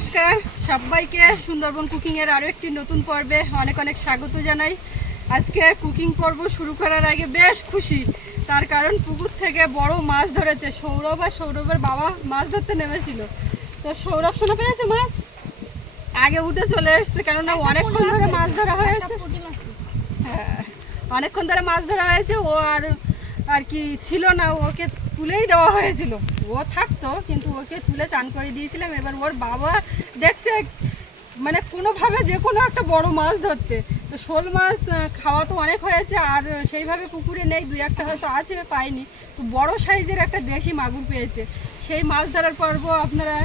নমস্কার। সবাইকে সুন্দরবন কুকিং এর আরও একটি নতুন পর্বে অনেক অনেক স্বাগত জানাই। আজকে কুকিং পর্ব শুরু করার আগে বেশ খুশি। তার কারণ পুকুর থেকে বড় মাছ ধরেছে। সৌরভ আর সৌরভের বাবা মাছ ধরতে নেমেছিল। তো সৌরভ শোনা পেয়েছে মাছ? আগে উঠে চলে এসছে কেননা অনেকক্ষণ ধরে মাছ ধরা হয়েছে। হ্যাঁ অনেকক্ষণ ধরে মাছ ধরা হয়েছে। ও আর আর কি ছিল না। ওকে তুলেই দেওয়া হয়েছিল। ও থাকতো কিন্তু ওকে তুলে চান করে দিয়েছিলাম। এবার ওর বাবা দেখছে মানে কোনোভাবে যে কোনো একটা বড় মাছ ধরতে। তো শোল মাছ খাওয়া তো অনেক হয়েছে আর সেইভাবে পুকুরে নেই দুই একটা হয়তো আছে পাইনি। তো বড় সাইজের একটা দেশি মাগুর পেয়েছে। সেই মাছ ধরার পর্ব আপনারা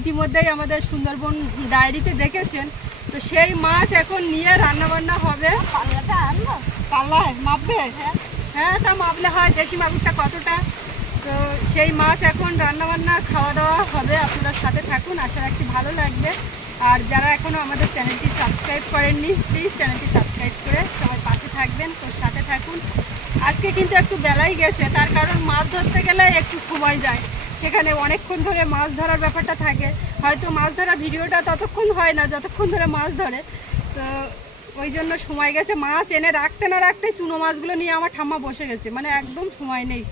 ইতিমধ্যেই আমাদের সুন্দরবন ডায়েরিতে দেখেছেন। তো সেই মাছ এখন নিয়ে রান্নাবান্না হবে। পাল্লায় মাপবে? হ্যাঁ তা মাপলে হয় দেশি মাগুরটা কতটা? তো সেই মাছ এখন রান্নাবান্না খাওয়া দাওয়া হবে। আপনারা সাথে থাকুন। আশা রাখছি ভালো লাগবে। আর যারা এখনও আমাদের চ্যানেলটি সাবস্ক্রাইব করেননি প্লিজ চ্যানেলটি সাবস্ক্রাইব করে সবাই পাশে থাকবেন। তো সাথে থাকুন। আজকে কিন্তু একটু বেলাই গেছে। তার কারণ মাছ ধরতে গেলে একটু সময় যায়। সেখানে অনেকক্ষণ ধরে মাছ ধরার ব্যাপারটা থাকে। হয়তো মাছ ধরার ভিডিওটা ততক্ষণ হয় না, যতক্ষণ ধরে মাছ ধরে। তো ওই জন্য সময় গেছে। মাছ এনে রাখতে না রাখতে চুনো মাছগুলো নিয়ে আমার ঠাম্মা বসে গেছে। মানে একদম সময় নেই।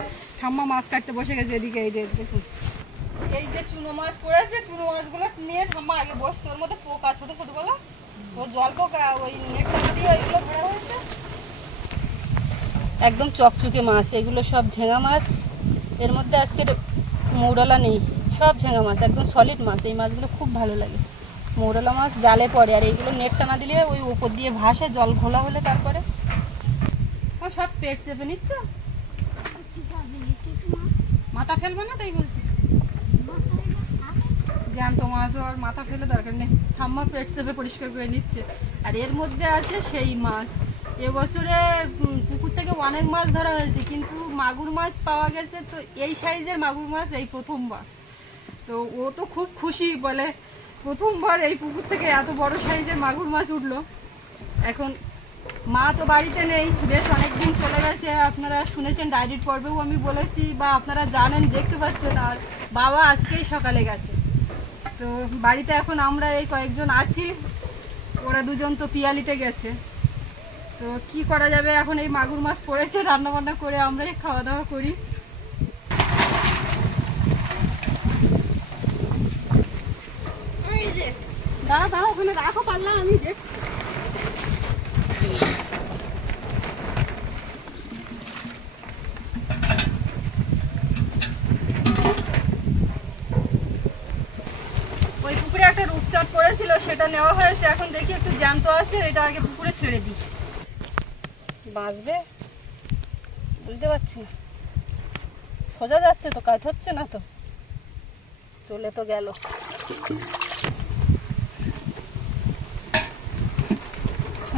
ঠাম্মা মাছ কাটতে বসে গেছে এদিকে, এই যে দেখুন। এই যে চুনো মাছ পড়েছে, চুনো মাছগুলো নিয়ে ঠাম্মা আগে বসছে। ওর মধ্যে পোকা, ছোট ছোটগুলো ও জল পোকা, ওই নেটটা দিয়ে ওইগুলো ধরা হয়েছে। একদম চকচকে মাছ। এগুলো সব ঝেঙা মাছ। এর মধ্যে আজকে মৌরলা নেই। সব ঝেঙা মাছ, একদম সলিড মাছ। এই মাছগুলো খুব ভালো লাগে। মৌরলা মাছ জালে পড়ে, আর এইগুলো নেট টানা দিলে ওই উপর দিয়ে ভাসে, জল ঘোলা হলে তারপরে। ও, সব পেট চেপে নিচ্ছ? মাথা ফেলবে না তাই বলছি? জ্যান্ত মাছ ওর মাথা ফেলে দরকার নেই। ঠাম্মা পেট চেপে পরিষ্কার করে নিচ্ছে। আর এর মধ্যে আছে সেই মাছ। এবছরে পুকুর থেকে অনেক মাছ ধরা হয়েছে, কিন্তু মাগুর মাছ পাওয়া গেছে তো এই সাইজের মাগুর মাছ এই প্রথমবার। তো ও তো খুব খুশি বলে প্রথমবার এই পুকুর থেকে এত বড় সাইজের মাগুর মাছ উঠল। এখন মা তো বাড়িতে নেই, বেশ অনেক দিন চলে গেছে। আপনারা শুনেছেন ডায়েরির পর্বেও আমি বলেছি বা আপনারা জানেন, দেখতে পাচ্ছেন আর বাবা আজকেই সকালে গেছে। তো বাড়িতে এখন আমরা এই কয়েকজন আছি, ওরা দুজন তো পিয়ালিতে গেছে। তো কি করা যাবে? এখন এই মাগুর মাছ পড়েছে রান্না বান্না করে আমরাই খাওয়া দাওয়া করি। দাঁড়া দাঁড়া ওখানে রাখো পারলাম আমি দেখছি। ওই পুকুরে একটা রূপচাঁদ পড়েছিল, সেটা নেওয়া হয়েছে। এখন দেখি একটু জ্যান্ত আছে, এটা আগে পুকুরে ছেড়ে দিই। বাঁচবে? বুঝতে পারছি না। সোজা যাচ্ছে তো, কাজ হচ্ছে না তো? চলে তো গেল।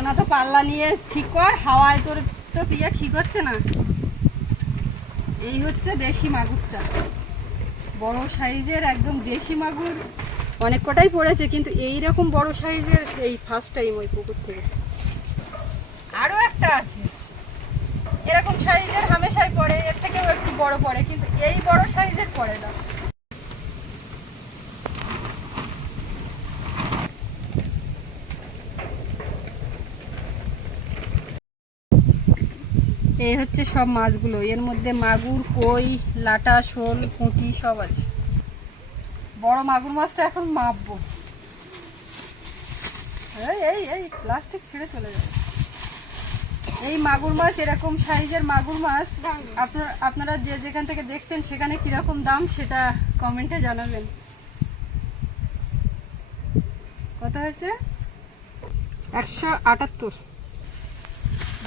সোনা তো পাল্লা নিয়ে ঠিক কর, হাওয়ায় তোর তো পিয়া ঠিক হচ্ছে না। এই হচ্ছে দেশি মাগুরটা। বড় সাইজের, একদম দেশি মাগুর, অনেক কটাই পড়েছে, কিন্তু এই রকম বড় সাইজের এই ফার্স্ট টাইম ওই পুকুর থেকে। আরও একটা আছে। এরকম সাইজের হামেশাই পড়ে, এর থেকেও একটু বড় পড়ে, কিন্তু এই বড় সাইজের পড়ে না। এই হচ্ছে সব মাছগুলো। এর মধ্যে মাগুর কই লাটা শোল পুঁটি সব আছে। বড় মাগুর মাছটা এখন মাপবো। এই এই এই প্লাস্টিক ছেড়ে চলে যাবে। এই মাগুর মাছ এরকম সাইজের মাগুর মাছ আপনারা আপনারা যে যেখান থেকে দেখছেন সেখানে কীরকম দাম সেটা কমেন্টে জানাবেন। কত হয়েছে? একশো আটাত্তর।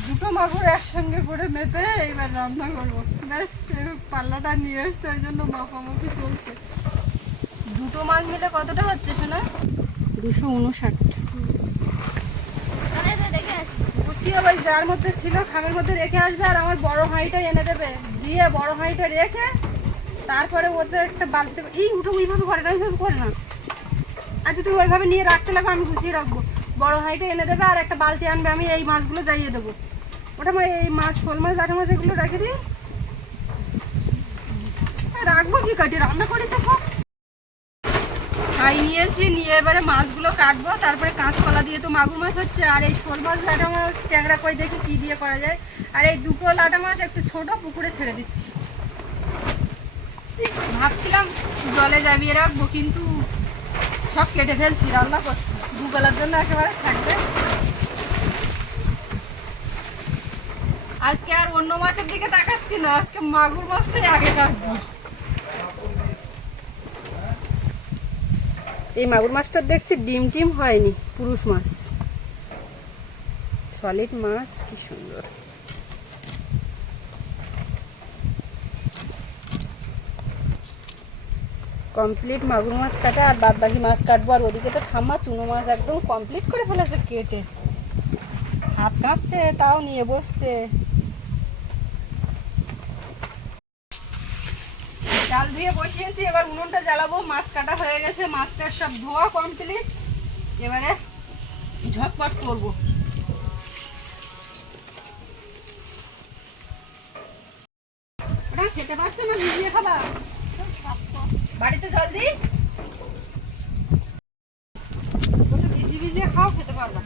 দুটো মাগুর একসঙ্গে করে মেপে এইবার রান্না করব। ব্যাস পাল্লাটা নিয়ে এসছে, ওই জন্য মাপামাপি চলছে। দুটো মাছ মিলে কতটা হচ্ছে শোনা দুশো উনষাট। ওই যার মধ্যে ছিল, খামের মধ্যে রেখে আসবে, আর আমার বড় হাঁড়িটা এনে দেবে। দিয়ে বড় হাঁড়িটা রেখে তারপরে ওতে একটা বালতি এই উঠো ওইভাবে করে না, ওইভাবে করে না। আচ্ছা তুমি ওইভাবে নিয়ে রাখতে লাগো, আমি গুছিয়ে রাখব। বড় হাঁড়িটা এনে দেবে আর একটা বালতি আনবে, আমি এই মাছগুলো যাইয়ে দেবো। ওটা এই মাছ, শোল মাছ লাটা মাছ এগুলো রেখে দিই। রাখব কি কাটি রান্না করি তো সব। সাইন নিয়েছি, নিয়ে এবারে মাছগুলো কাটবো, তারপরে কাঁচকলা দিয়ে তো মাগুর মাছ হচ্ছে, আর এই শোল মাছ লাটা মাছ, ট্যাংরা কই দেখি কী দিয়ে করা যায়। আর এই দুটো লাটা মাছ একটু ছোট পুকুরে ছেড়ে দিচ্ছি। ভাবছিলাম জলে জাবিয়ে রাখব, কিন্তু সব কেটে ফেলছি, রান্না করছি। দুবেলার জন্য একেবারে থাকবে। আজকে আর অন্য মাছের দিকে তাকাচ্ছি না, আজকে মাগুর মাছটাই আগে কাটবো। এই মাগুর মাছটা দেখছি ডিম টিম হয়নি, পুরুষ মাছ। সলিড মাছ, কি সুন্দর। কমপ্লিট মাগুর মাছ কাটা আর বাদ বাকি মাছ কাটবো। আর ওদিকে তো ঠাম্মা, চুনো মাছ একদম কমপ্লিট করে ফেলেছে, কেটে। হাত কাঁপছে, তাও নিয়ে বসছে। চাল ধুয়ে বসিয়েছি এবার উনুনটা জ্বালাবো। মাছ কাটা হয়ে গেছে মাছটার সব ধোয়া কমপ্লিট এবারে ঝটপট করব। খেতে পারছ না, ভিজিয়ে খাবা? বাড়িতে জল বলতে ভিজিয়ে ভিজিয়ে খাও, খেতে পারবা।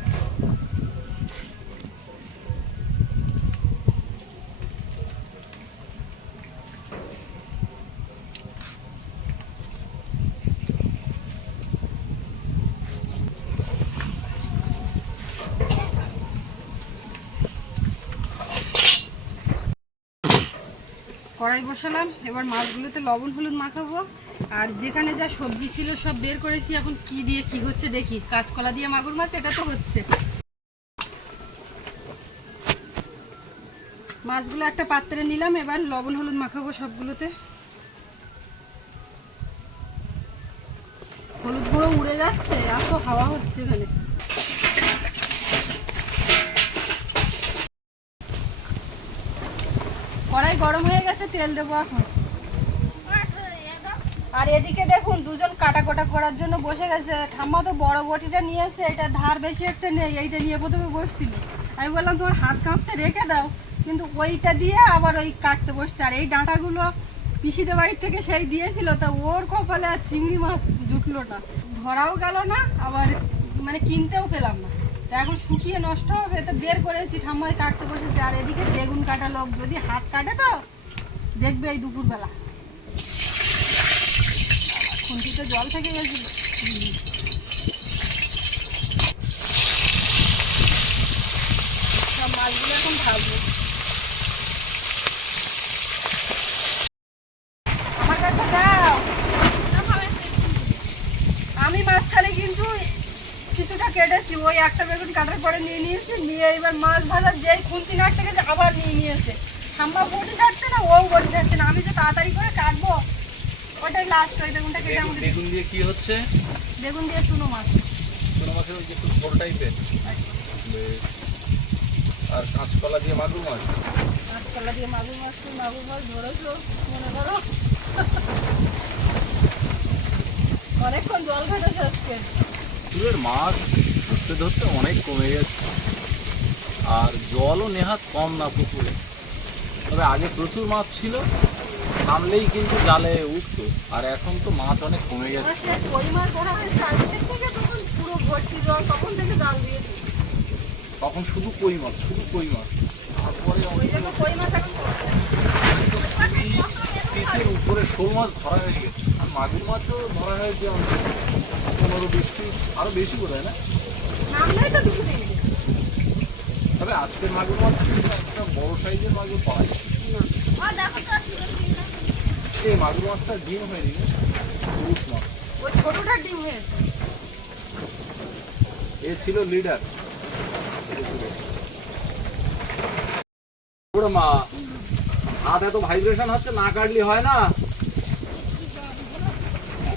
কড়াই বসালাম, এবার মাছগুলোতে লবণ, হলুদ মাখাবো। আর যেখানে যা সবজি ছিল সব বের করেছি, এখন কি দিয়ে কি হচ্ছে দেখি। কাঁচকলা দিয়ে মাগুর মাছ, এটা তো হচ্ছে। মাছগুলো একটা পাত্রে নিলাম, এবার লবণ, হলুদ মাখাবো সবগুলোতে। হলুদ গুঁড়ো উড়ে যাচ্ছে এত হাওয়া হচ্ছে এখানে। কড়াই গরম হয়ে গেছে, তেল দেবো এখন। আর এদিকে দেখুন, দুজন কাটা কোটা করার জন্য বসে গেছে। ঠাম্মা তো বড় বটিটা নিয়ে এসে এটা ধার বেশি একটা নেই, এইটা নিয়ে প্রথমে বসছিল। আমি বললাম, তোমার হাত কাঁপছে, রেখে দাও। কিন্তু ওইটা দিয়ে আবার ওই কাটতে বসছে। আর এই ডাঁটাগুলো পিসিদের বাড়ির থেকে সেই দিয়েছিল, তা ওর কপালে আর চিংড়ি মাছ জুটলো না। ধরাও গেল না, আবার মানে কিনতেও পেলাম না। এখন শুকিয়ে নষ্ট হবে, তো বের করেছি ঠাম্মাই কাটতে বসেছে। আর এদিকে বেগুন কাটা লোক যদি হাত কাটে তো দেখবে এই দুপুরবেলা। খুন্তিতে জল থেকে গেছিল সব মাছগুলো এখন আমার কাছে আমি মাঝখানে কিন্তু কিছুটা কেটেছি। ওই একটা বেগুন কাটার পরে নিয়ে নিয়েছি, নিয়ে এবার মাছ ভাজার যেই আবার নিয়ে নিয়েছে। না ও না। আমি তাড়াতাড়ি করে কাটবো ওটাই লাস্ট ওই বেগুনটা কেটে আমাকে বেগুন দিয়ে কি হচ্ছে? বেগুন দিয়ে চুনো মাছ। চুনো মাছের ওই যে একটু ঝোল টাইপের। আর কাঁচকলা দিয়ে মাগুর মাছ? মাছকলা দিয়ে মাগুর মাছ মাগুর মাছ ধরেছো মনে করো। অনেকক্ষণ জল ঘাটেছে আজকে। পুকুরের মাছ ধরতে ধরতে অনেক কমে গেছে। আর জলও নেহাত কম না পুকুরে। তবে আগে প্রচুর মাছ ছিল নামলেই কিন্তু জালে উঠতো। আর এখন তো মাছ অনেক কমে থেকে তখন ভর্তি জল তখন থেকে জাল দিয়ে তখন শুধু কই মাছ শুধু কই মাছ। তারপরে ওই জন্য কই মাছ এখন পিসের উপরে শোল মাছ ধরা হয়ে গেছে। আর মাগুর মাছও ধরা হয়েছে অনেক পনেরো বিশ পিস। আরও বেশি বোধ হয় না তবে আজকের মাগুর মাছ একটা বড় সাইজের মাগুর পাওয়া যায়। এই মাগুর মাছটা ডিম হয়নি। ওই ছোটটা ডিম হয়েছে। এ ছিল লিডার। মা হাত এত ভাইব্রেশন হচ্ছে না কাটলে হয় না?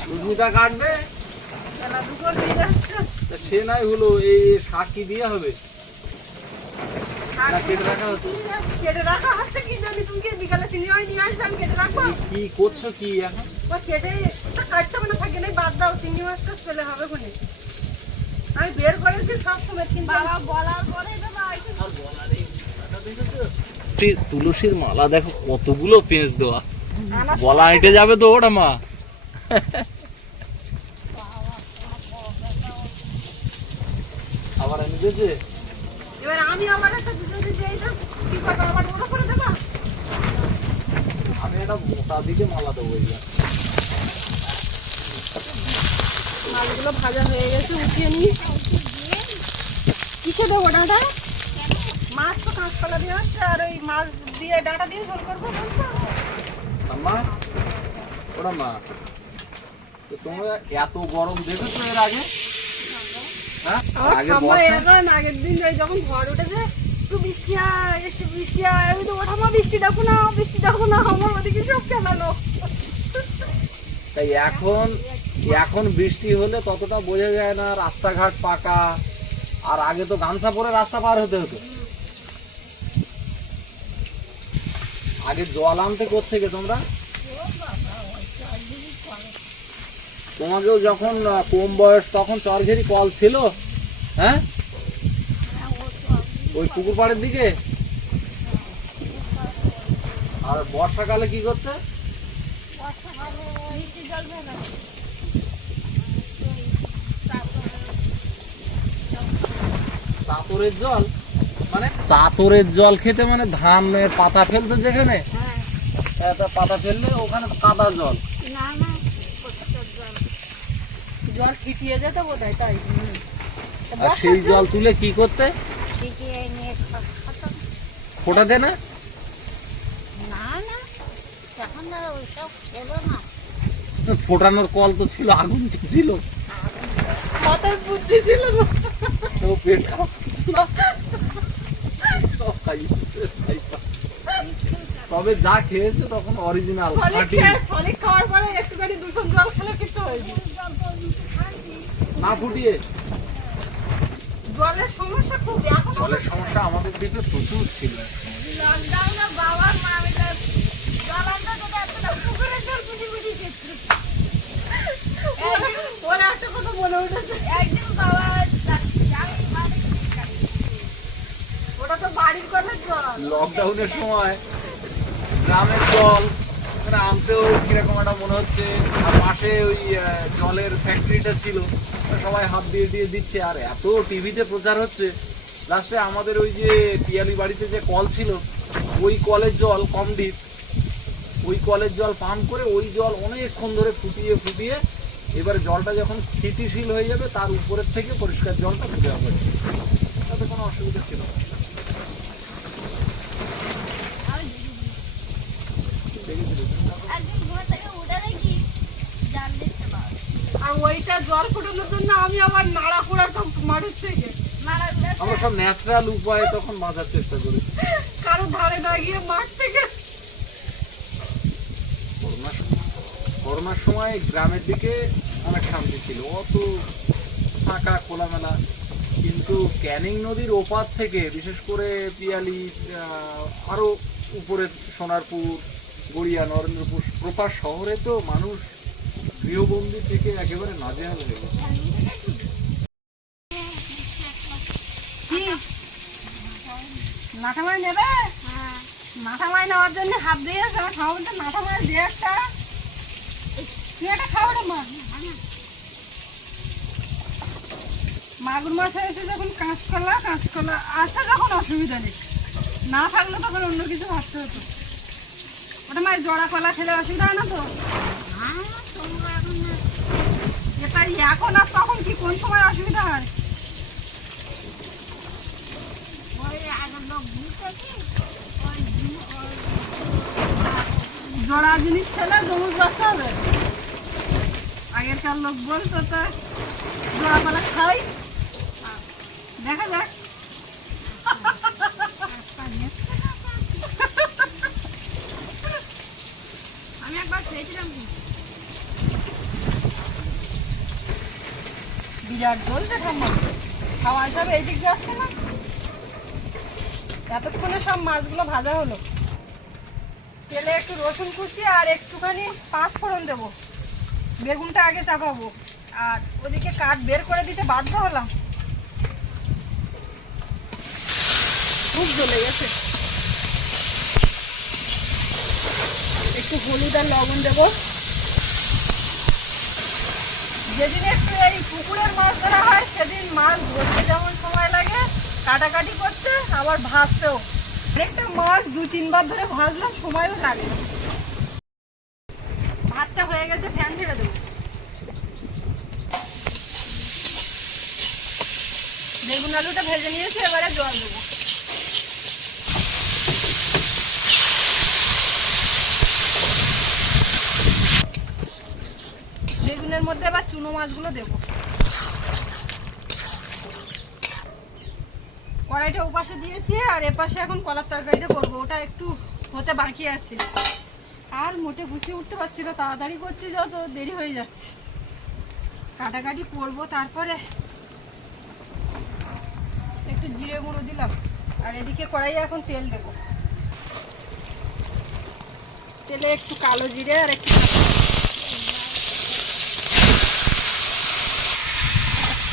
সুস্মিতা কাটবে? সে নাই হলো এই শাক কি দিয়ে হবে? চিংড়ি মাছটা আমি বের করেছি তুলসীর মালা দেখো কতগুলো পেঁচ দেওয়া। বলা হেঁটে যাবে তো ওটা মা। আবার আমি দেখছি এবার আমি আমার একটা দুটো দিতে এই দাও। কি করব আমার ওটা করে দেবো আমি একটা মোটা দিকে মালা দেবো এইবার মাছগুলো ভাজা হয়ে গেছে উঠিয়ে নিই। কিসে দেবো ডাঁটা? মাছ তো কাঁচকলা দিয়ে হচ্ছে আর ওই মাছ দিয়ে ডাঁটা দিয়ে ঝোল করব বলছো? আম্মা ওরা মা। তো তোমরা এত গরম দেখেছ এর আগে হ্যাঁ আমার আগে ঠাম্মা বর্ষা এখন আগের দিন ওই যখন ঘর উঠেছে একটু বৃষ্টি হয় একটু বৃষ্টি হয় আমি তো ওঠামা বৃষ্টি ডাকো না বৃষ্টি ডাকো না আমার ওদিকে সব কেনানো তাই এখন এখন বৃষ্টি হলে ততটা বোঝা যায় না রাস্তাঘাট পাকা। আর আগে তো গামছা পরে রাস্তা পার হতে হতো। আগে জল আনতে থেকে তোমরা? তোমাকেও যখন কম বয়স তখন চরঘেরি কল ছিল? হ্যাঁ? ওই পুকুর পাড়ের দিকে? আর বর্ষাকালে কি করতে? চাতরের জল? মানে? চাতরের জল খেতে মানে ধানের পাতা ফেলতে যেখানে? একটা পাতা ফেললে ওখানে কাদা জল। জল ছিটিয়ে যেতে বোধ হয় তাই আর সেই জল তুলে কি করতে? ফোটাতে না। ফোটানোর কল তো ছিল আগুন তো ছিল। মাথায় বুদ্ধি ছিল না। তো পেট খারাপ ছিল। সব খাইয়েছে, খাইয়েছে। তবে যা খেয়েছে তখন অরিজিনাল সলিড খাওয়ার পরে একটুখানি দূষণ জল খেলে কিছু হয়নি। না ফুটিয়ে। জলের সমস্যা খুব এখন জলের সমস্যা আমাদের দিকে প্রচুর ছিল। লকডাউনে বাবার মা ওরা একটা কথা মনে উঠেছে। একদিন বাবা ওটা তো বাড়ির কথা জল। লকডাউনের সময় গ্রামের জল এখানে আনতেও কীরকম একটা মনে হচ্ছে। আর পাশে ওই জলের ফ্যাক্টরিটা ছিল। সবাই হাত দিয়ে দিয়ে দিচ্ছে। আর এত টিভিতে প্রচার হচ্ছে। লাস্টে আমাদের ওই যে পিয়ালি বাড়িতে যে কল ছিল, ওই কলের জল কম ডিপ ওই কলের জল পান করে ওই জল অনেকক্ষণ ধরে ফুটিয়ে ফুটিয়ে এবারে জলটা যখন স্থিতিশীল হয়ে যাবে, তার উপরের থেকে পরিষ্কার জলটা ফুটে হবে। তাতে কোনো অসুবিধা ছিল না। ওইটা জল ফুটানোর জন্য আমি আবার নাড়া কুড়াতাম মাঠের থেকে। আমরা সব ন্যাচারাল উপায়ে তখন বাঁচার চেষ্টা করি। কারও ধারে না গিয়ে মাঠ থেকে। করোনার সময় গ্রামের দিকে অনেক শান্তি ছিল। অত ফাঁকা খোলামেলা। কিন্তু ক্যানিং নদীর ওপার থেকে বিশেষ করে পিয়ালি আহ, আরও উপরে সোনারপুর গড়িয়া নরেন্দ্রপুর প্রপার শহরে তো মানুষ গৃহবন্দী থেকে একেবারে নাজেহাল হয়ে গেছে। মাথা মাছ নেবে? মাথা মাছ নেওয়ার জন্য হাত দিয়ে খাওয়া মাথা মাছ দিয়ে একটা। তুই একটা খাও রে মা। মাগুর মাছ হয়েছে যখন কাঁচকলা কাঁচকলা আসে যখন অসুবিধা নেই। না থাকলে তখন অন্য কিছু ভাবতে হতো। ওটা মায়ের জড়া কলা খেলে অসুবিধা হয় না তো? এটা এখন আর তখন কি কোন সময় অসুবিধা হয় জড়া জিনিস খেলে জমুজ বাচ্চা হবে। আগেরকার লোক বলতো তা, জড়া পালা খাই। দেখা যাক আমি একবার খেয়েছিলাম বিরাট বলতে ঠাম্মা খাওয়া সব এই দিক দিয়ে আসছে না। এতক্ষণে সব মাছগুলো ভাজা হলো। তেলে একটু রসুন কুচি আর একটুখানি পাঁচ ফোড়ন দেবো। বেগুনটা আগে চাপাবো। আর ওদিকে কাঠ বের করে দিতে বাধ্য হলাম। খুব জ্বলে গেছে। একটু হলুদ আর লবণ দেবো। যেদিন একটু এই পুকুরের মাছ ধরা হয়, সেদিন মাছ ধরতে যেমন সময় লাগে, কাটাকাটি করতে, আবার ভাজতেও। একটা মাছ দু তিনবার ধরে ভাজলাম সময়ও লাগে ভাতটা হয়ে গেছে, ফ্যান ছেড়ে দেবো। বেগুন আলুটা ভেজে নিয়েছি, এবারে জল দেবো। বেগুনের মধ্যে আবার চুনো মাছগুলো দেবো। কড়াইটা ওপাশে দিয়েছি আর এপাশে এখন কলার তরকারিটা করব। ওটা একটু হতে বাকি আছে। আর মোটে গুছিয়ে উঠতে পারছি না, তাড়াতাড়ি করছি যত দেরি হয়ে যাচ্ছে। কাটাকাটি করব তারপরে একটু জিরে গুঁড়ো দিলাম। আর এদিকে কড়াইয়ে এখন তেল দেবো। তেলে একটু কালো জিরে আর একটু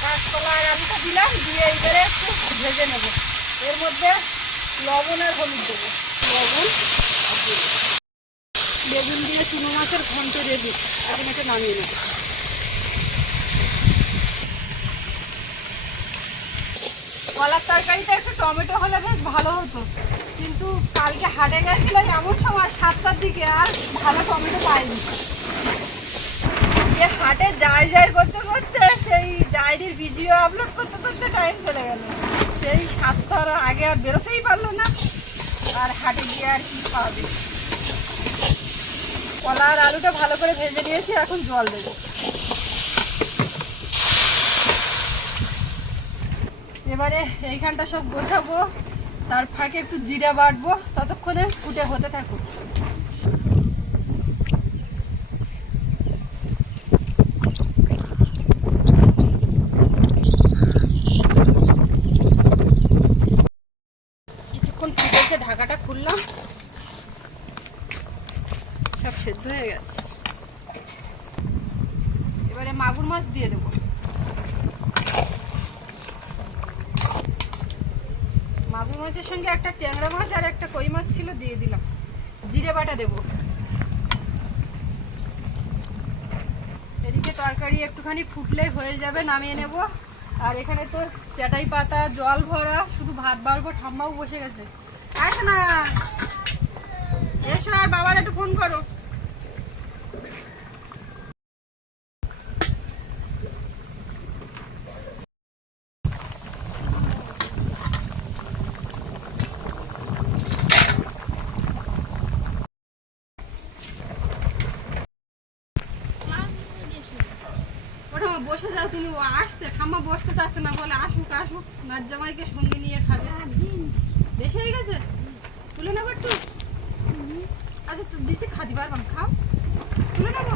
কাঁচকলা আর আলুটা দিলাম, দিয়ে এইবারে একটু ভেজে নেব। এর মধ্যে লবণ আর হলুদ দেবো। লবণ বেগুন দিয়ে চুনো মাছের ঘন্ট রেডি এখন এটা নামিয়ে নেব। কলার তরকারিতে একটু টমেটো হলে বেশ ভালো হতো। কিন্তু কালকে হাটে গেছিল, এমন সময় সাতটার দিকে আর ভালো টমেটো পাইনি। যে হাটে যাই যাই করতে করতে সেই ডায়েরির ভিডিও আপলোড করতে করতে টাইম চলে গেল। সেই সাতটার আগে আর বেরোতেই পারল না। আর হাটে গিয়ে আর কি খাওয়াবে? কলা আর আলুটা ভালো করে ভেজে নিয়েছি, এখন জল দেবো। এবারে এইখানটা সব গোছাবো, তার ফাঁকে একটু জিরা বাটবো, ততক্ষণে ফুটে হতে থাকুক কিছুক্ষণ ফুটেছে ঢাকাটা খুললাম সব সেদ্ধ হয়ে গেছে এবারে মাগুর মাছ দিয়ে দেবো মাগুর মাছের সঙ্গে একটা ট্যাংরা মাছ আর একটা কই মাছ ছিল, দিয়ে দিলাম। জিরে বাটা দেবো। এদিকে তরকারি একটুখানি ফুটলেই হয়ে যাবে, নামিয়ে নেব। আর এখানে তো চাটাই পাতা, জল ভরা, শুধু ভাত বাড়বো, ঠাম্মাও বসে গেছে। আসে না এসো আর বাবার একটু ফোন করো। বসে যাও তুমি আসতে, ঠাম্মা বসতে চাচ্ছে না, বলে আসুক আসুক নাচ জামাইকে সঙ্গে নিয়ে খাবে। বেশি হয়ে গেছে? তুলে নেব একটু। আচ্ছা তো দিছি, খাদি পারবাম খাও। তুলে নেব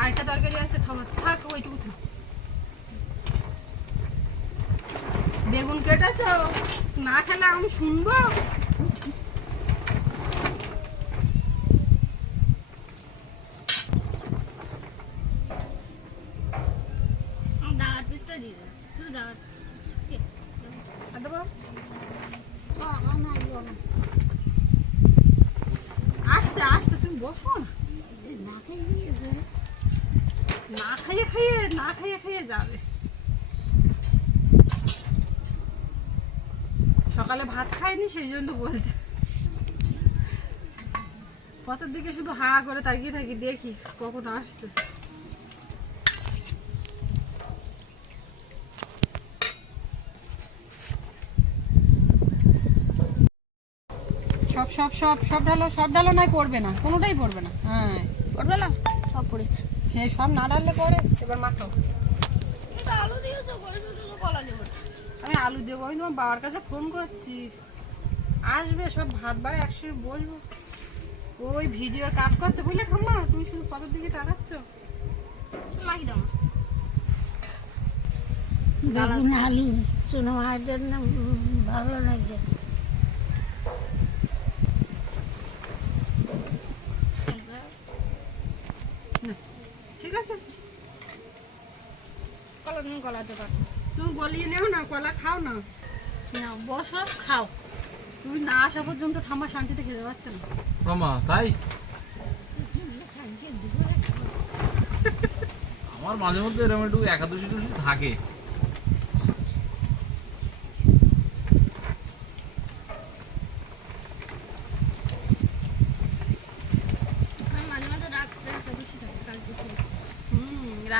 আরেকটা তরকারি আছে খাবার থাক, ওইটুকু থাক। বেগুন কেটেছ? না খেলে আমি শুনব দাওয়ার পিসটা দিয়ে দেন শুধু দাওয়ার আর দেবো আসতে আসতে তুমি বসো না খাইয়ে খাইয়ে না খাইয়ে খাইয়ে যাবে। সকালে ভাত খায়নি সেই জন্য বলছে। পথের দিকে শুধু হা করে তাকিয়ে থাকি দেখি কখন আসছে। সব সব ডালো সব ডালো নাই পড়বে না কোনোটাই পড়বে না। হ্যাঁ। করবে না? সব পড়েছে। সেই সব না ডাললে পরে এবার এটা আলু দিয়েছ তো কলা দিয়ে আমি আলু দেবো আমি তোমার বাবার কাছে ফোন করছি। আসবে সব ভাত বাড়ে একসঙ্গে বসবো। ওই ভিডিওর কাজ করছে বুঝলে ঠাম্মা? তুমি শুধু কতর দিকে তাকাচ্ছ। মাখি দাও বেগুন আলু না ভালো লাগে। ঠিক আছে? কলা তুমি কলাতে পারো তুমি গলিয়ে নেও না কলা খাও না। না বসো খাও। তুমি না আসা পর্যন্ত ঠাম্মা শান্তিতে খেতে পারছে না। মামা তাই? আমার মাঝে মধ্যে এরকম একটু একাদশী টুসি থাকে।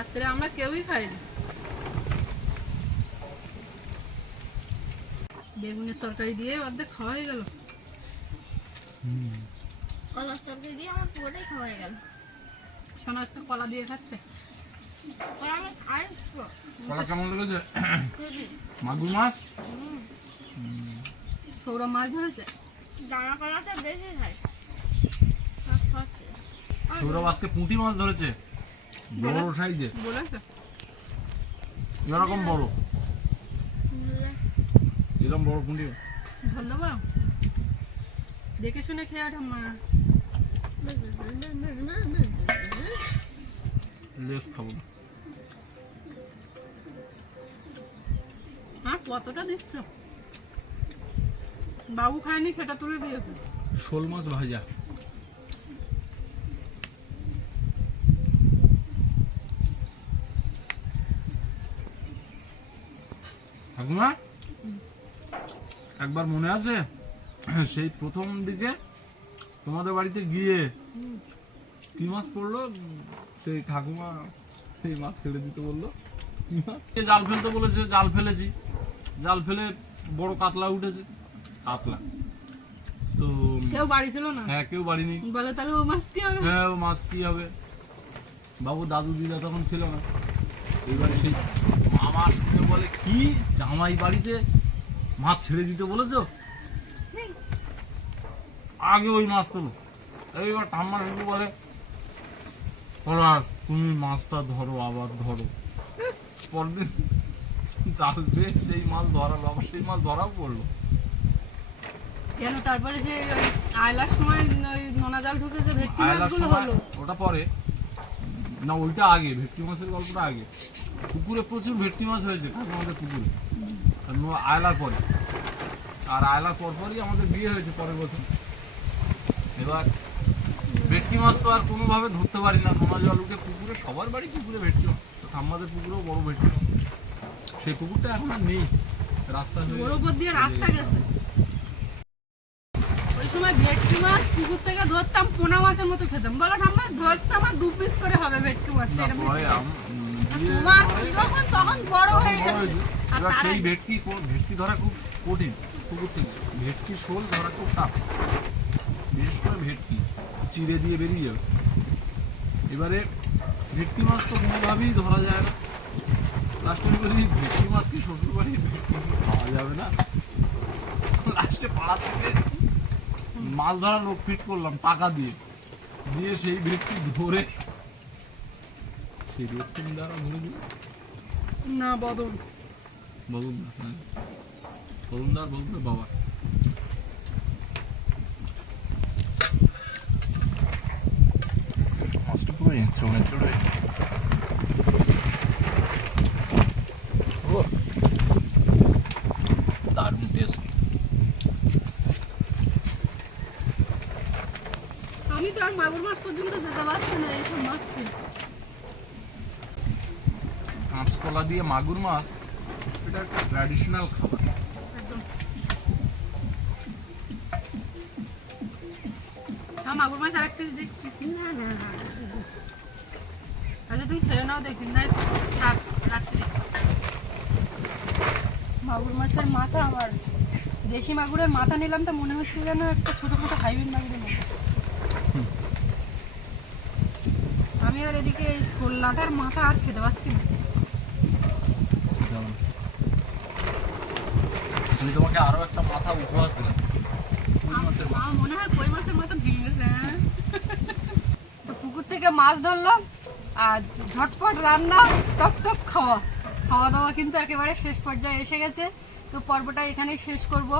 রাত্রে আমরা কেউই খাইনি। বেগুনের তরকারি দিয়ে অর্ধেক খাওয়া হয়ে গেল কলার তরকারি দিয়ে আমার পুরোটাই খাওয়া হয়ে গেল। সোনা আজকে কলা দিয়ে খাচ্ছে। কলা কেমন লেগেছে? মাগুর মাছ? সৌরভ মাছ ধরেছে? কলাটা বেশি আর খাচ্ছে। সৌরভ আজকে পুঁটি মাছ ধরেছে? বড় সাইজে। এরকম বড়? এরকম বড় পুঁটি ধন্যবাদ। দেখে শুনে খেয়ে লেস খাব হ্যাঁ কতটা দিচ্ছ? বাবু খায়নি সেটা তুলে দিয়েছে। শোল মাছ ভাজা। ঠাকুমা? একবার মনে আছে? সেই প্রথম দিকে তোমাদের বাড়িতে গিয়ে কি মাছ পড়ল? সেই ঠাকুমা সেই মাছ ছেড়ে দিতে বলল। কি মাছ? জাল ফেলতে বলেছে জাল ফেলেছি। জাল ফেলে বড় কাতলা উঠেছে। কাতলা। তো কেউ বাড়ি ছিল না? হ্যাঁ কেউ বাড়ি নেই। বলে তাহলে ও মাছ কি হবে? হ্যাঁ ও মাছ কি হবে? বাবু দাদু দিদা তখন ছিল না। এবারে সেই মামা বলে কি? জামাই বাড়িতে মাছ ছেড়ে দিতে বলেছ? আগে ওই মাছ তোলো। এইবার ঠাম্মা শুধু বলে তুমি মাছটা ধরো আবার ধরো। পরদিন জাল বেয়ে সেই মাছ ধরালো আবার সেই মাছ ধরাও পড়ল। কেন? তারপরে সে আয়লার সময় ওই নোনা জাল ঢুকেছে ভেটকি মাছগুলো হলো। ওটা পরে। না ওইটা আগে ভেটকি মাছের গল্পটা আগে। পুকুরে প্রচুর ভেটকি মাছ হয়েছে। আমাদের পুকুরে। আয়লার পরে। আর আয়লার পর পরই আমাদের বিয়ে হয়েছে পরের বছর। এবার ভেটকি মাছ তো আর কোনোভাবে ধরতে পারি না। নোনা জল উঠে পুকুরে সবার বাড়ি পুকুরে ভেটকি মাছ? তো আমাদের পুকুরেও বড় ভেটকি মাছ। সেই পুকুরটা এখন আর নেই। রাস্তা ওর উপর দিয়ে রাস্তা গেছে। ওই সময় ভেটকি মাছ পুকুর থেকে ধরতাম পোনা মাছের মতো খেতাম। বলো ঠাম্মা ধরতাম আর দু পিস করে হবে ভেটকি মাছ। যখন তখন বড় হয়ে গেছে। এবার সেই ভেটকি ভেটকি ধরা খুব কঠিন পুকুর থেকে। ভেটকি শোল ধরা খুব টাফ বিশেষ করে ভেটকি চিড়ে দিয়ে বেরিয়ে যাবে। এবারে ভেটকি মাছ তো কোনোভাবেই ধরা যায় না। লাস্টে বলি ভেটকি মাছ কি শ্বশুর বাড়ি ভেটকি খাওয়া যাবে না। লাস্টে পাড়া থেকে মাছ ধরা লোক ফিট করলাম টাকা দিয়ে। দিয়ে সেই ভেটকি ধরে সেই ভেটকি দ্বারা ধরে দিল না বদল বলুন না হ্যাঁ তরুণদার বলুন না বাবা মাছটা পুরো এঁচড় এঁচড় হয়ে ও দারুণ টেস্ট আমি তো আর মাগুর মাছ পর্যন্ত যেতে পারছি না এইসব মাছ খেয়ে কাঁচকলা দিয়ে মাগুর মাছ, এটা ট্র্যাডিশনাল খাবার। হ্যাঁ মাগুর মাছ আর একটা আচ্ছা তুমি খেয়ে নাও, দেখি। মাগুর মাছের মাথা আমার। দেশি মাগুরের মাথা নিলাম তো, মনে হচ্ছে যেন একটা ছোটোখাটো হাইব্রিড মাগুরের মতো আমি আর এদিকে এই শোলনাটার মাথা আর খেতে পাচ্ছি না যেমন আমি তোমাকে আরও একটা মাথা উপহার মনে হয় কই মাছের মাথা ভেঙে হ্যাঁ? পুকুর থেকে মাছ ধরলাম, আর ঝটপট রান্না, টপ টপ খাওয়া। খাওয়া দাওয়া কিন্তু একেবারে শেষ পর্যায়ে এসে গেছে। তো পর্বটা এখানেই শেষ করব।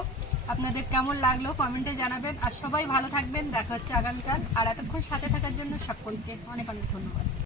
আপনাদের কেমন লাগল কমেন্টে জানাবেন। আর সবাই ভালো থাকবেন। দেখা হচ্ছে আগামীকাল। আর এতক্ষণ সাথে থাকার জন্য সকলকে অনেক অনেক ধন্যবাদ।